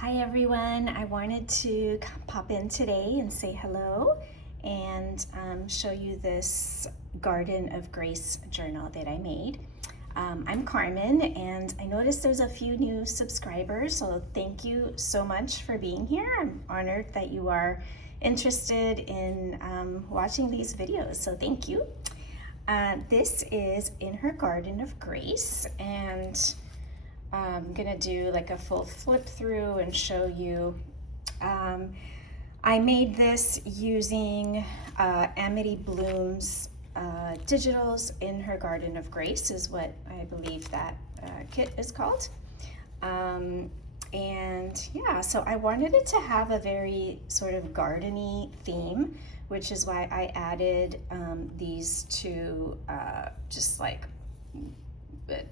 Hi everyone, I wanted to pop in today and say hello and show you this Garden of Grace journal that I made. I'm Carmen and I noticed there's a few new subscribers, so thank you so much for being here. I'm honored that you are interested in watching these videos, so thank you. This is In Her Garden of Grace, and I'm gonna do like a full flip through and show you. I made this using Amity Bloom's digitals. In Her Garden of Grace is what I believe that kit is called. And yeah, so I wanted it to have a very sort of gardeny theme, which is why I added these two just like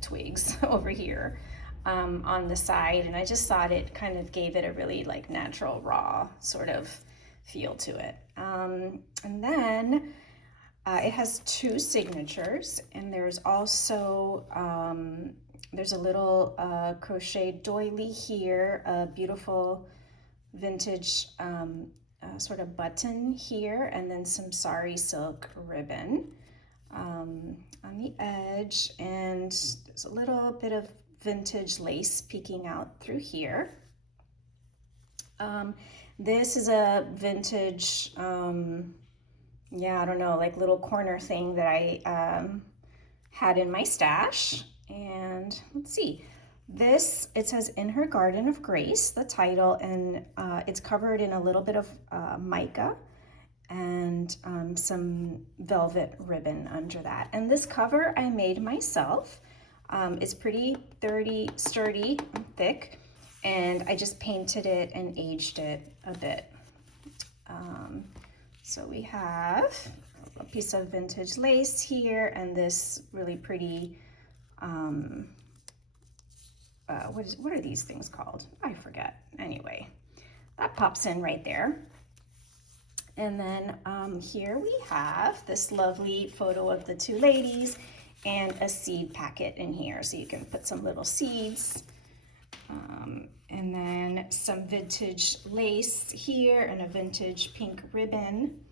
twigs over here on the side, and I just thought it kind of gave it a really like natural, raw sort of feel to it. And then it has two signatures, and there's also there's a little crochet doily here, a beautiful vintage sort of button here, and then some sari silk ribbon on the edge, and there's a little bit of vintage lace peeking out through here. This is a vintage, yeah, I don't know, like little corner thing that I had in my stash. And let's see, this, it says In Her Garden of Grace, the title, and it's covered in a little bit of mica and some velvet ribbon under that. And this cover I made myself. It's pretty sturdy and thick, and I just painted it and aged it a bit. So we have a piece of vintage lace here, and this really pretty, what are these things called? I forget. Anyway, that pops in right there. And then here we have this lovely photo of the two ladies and a seed packet in here, so you can put some little seeds. And then some vintage lace here and a vintage pink ribbon.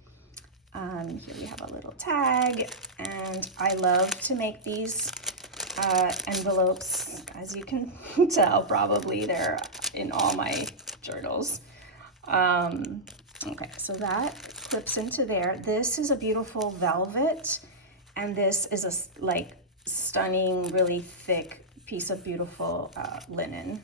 Here we have a little tag, and I love to make these envelopes, as you can tell probably, they're in all my journals. Okay, so that clips into there. This is a beautiful velvet, and this is a like stunning, really thick piece of beautiful linen.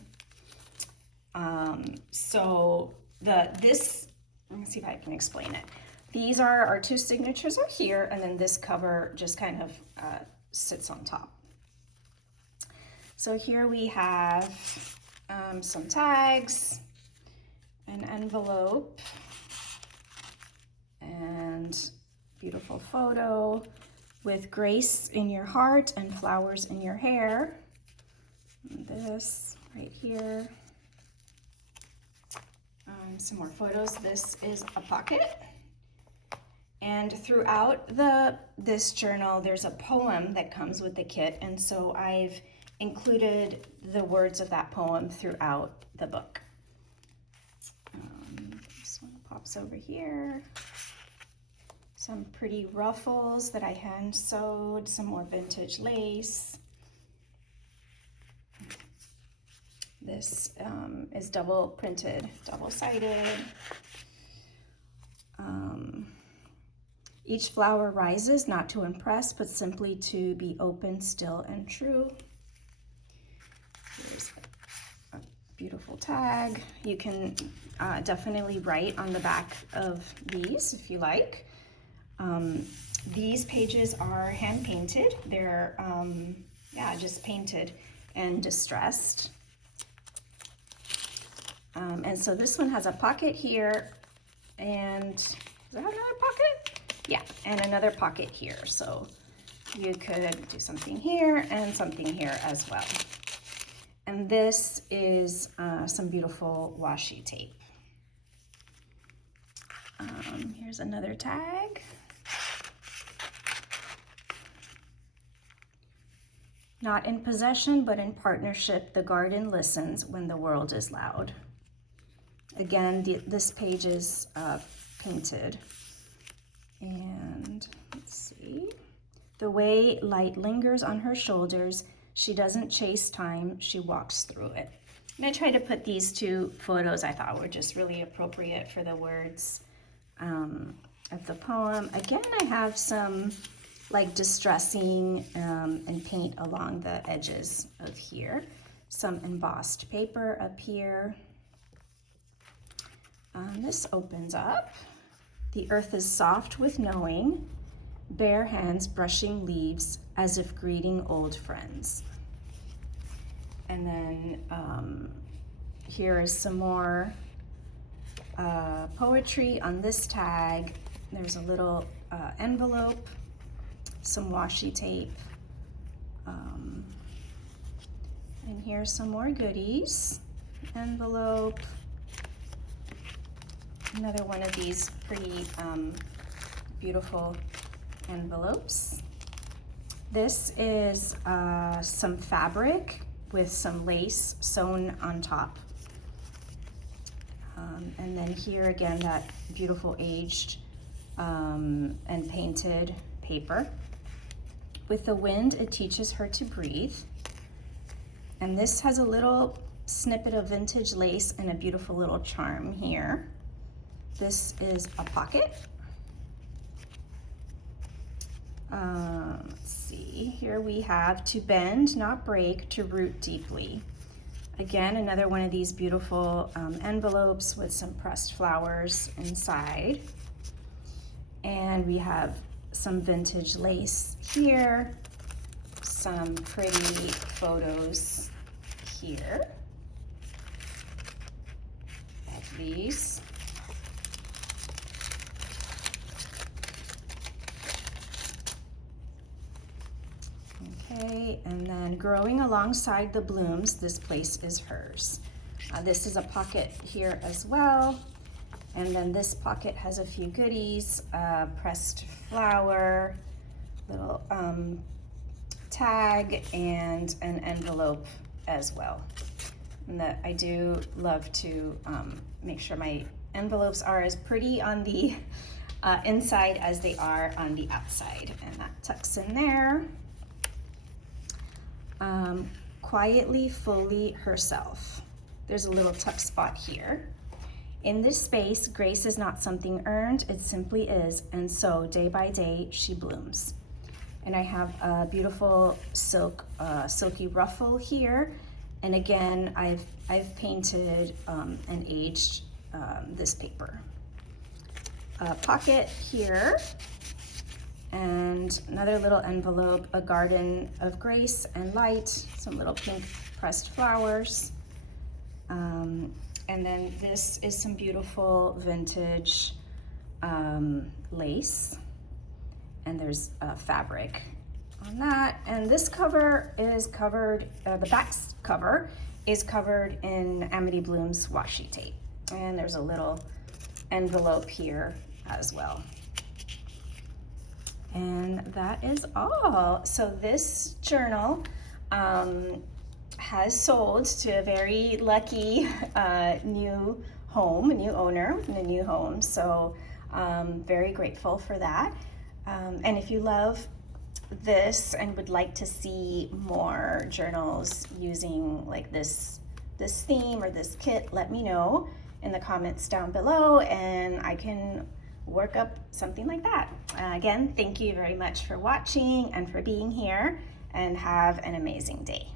So this, let me see if I can explain it. These are our two signatures are here, and then this cover just kind of sits on top. So here we have some tags, an envelope, and beautiful photo with grace in your heart and flowers in your hair. And this right here. Some more photos. This is a pocket. And throughout this journal, there's a poem that comes with the kit, and so I've included the words of that poem throughout the book. This one pops over here. Some pretty ruffles that I hand sewed, some more vintage lace. This is double printed, double-sided. Each flower rises not to impress, but simply to be open, still, and true. Here's a beautiful tag. You can definitely write on the back of these if you like. These pages are hand painted. They're yeah, just painted and distressed. And so this one has a pocket here, and does it have another pocket? Yeah, and another pocket here. So you could do something here and something here as well. And this is some beautiful washi tape. Here's another tag. Not in possession, but in partnership, the garden listens when the world is loud. Again, this page is painted. And let's see. The way light lingers on her shoulders, she doesn't chase time, she walks through it. And I tried to put these two photos I thought were just really appropriate for the words of the poem. Again, I have some like distressing and paint along the edges of here. Some embossed paper up here. This opens up. The earth is soft with knowing, bare hands brushing leaves as if greeting old friends. And then here is some more poetry on this tag. There's a little envelope, some washi tape, and here's some more goodies. Envelope, another one of these pretty beautiful envelopes. This is some fabric with some lace sewn on top. And then here again, that beautiful aged and painted paper. With the wind, it teaches her to breathe. And this has a little snippet of vintage lace and a beautiful little charm here. This is a pocket. Let's see, here we have to bend, not break, to root deeply. Again, another one of these beautiful envelopes with some pressed flowers inside. And we have some vintage lace here, some pretty photos here of these. Okay, and then growing alongside the blooms, this place is hers. This is a pocket here as well. And then this pocket has a few goodies, pressed flower, little tag, and an envelope as well. And that I do love to make sure my envelopes are as pretty on the inside as they are on the outside. And that tucks in there. Quietly, fully herself. There's a little tuck spot here. In this space, grace is not something earned, it simply is, and so day by day she blooms. And I have a beautiful silky ruffle here, and again I've painted and aged this paper. A pocket here, and another little envelope, a garden of grace and light, some little pink pressed flowers. And then this is some beautiful vintage lace, and there's fabric on that. And this cover is covered, the back cover is covered in Amity Bloom's washi tape. And there's a little envelope here as well. And that is all. So this journal has sold to a very lucky new owner in a new home. So very grateful for that. And if you love this and would like to see more journals using like this theme or this kit, let me know in the comments down below and I can work up something like that. Again, thank you very much for watching and for being here, and have an amazing day.